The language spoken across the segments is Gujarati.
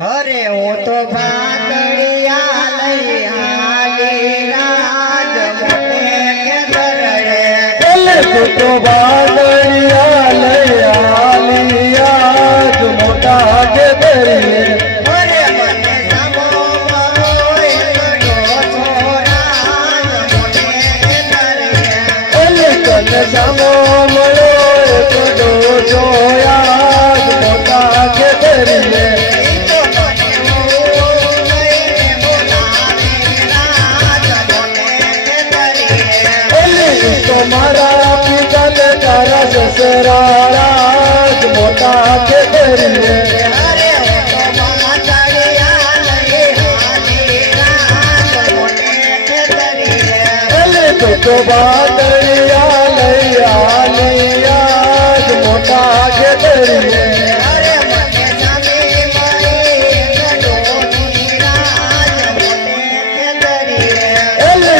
અરે હું તો ભાગડિયા લઈ હાલી રાજ મોટે ખેતર રે એટલે તું બાદળિયા લઈ આલિયા જ મોટા કે સામો હોય તો મારા પિતાને તારા સસરા રાજ મોટા કે અરે તો હાલી રાજ મોટે તું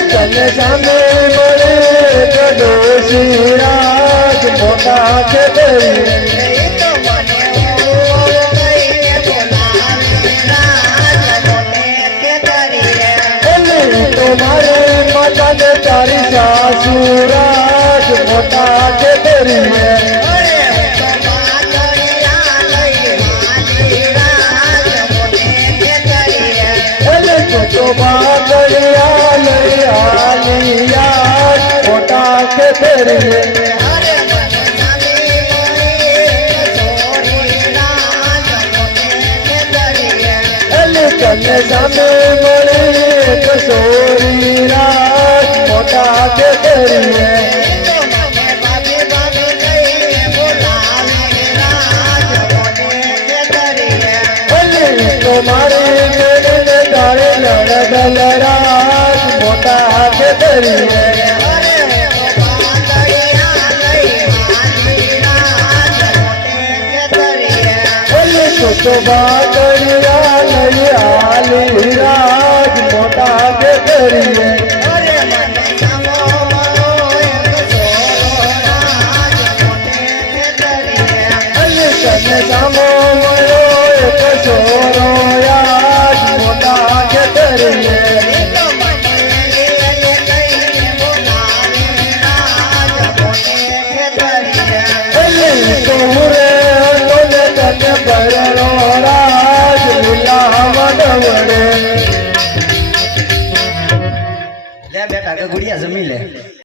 તો કે સામે બોલાવે રાજ મોટે ખેતરીએ એટલે તો મારે તારી સાસુ રાજ મોટા દરિયે તો તો બાદળિયા લઈ આલિયા જ મોટા કે દરિયે અરે મને સામે મારી ગડોની રાજ મોટે ખેતરીએ એટલે તને સામે મળે કસોરી રાજ મોટા કે દરિયે ભલે તો મારે મેળને તારે લડબલ રાજ મોટા કે દરિયે તો બાદળિયા લઈ આલી રાજ મોટા કે ભલે તને સામો મળ્યો એક સોરો યાદ મોટા કે દરિયે ને તને પરણો રાજ લીલા બેટા ગુડિયા જમી લે.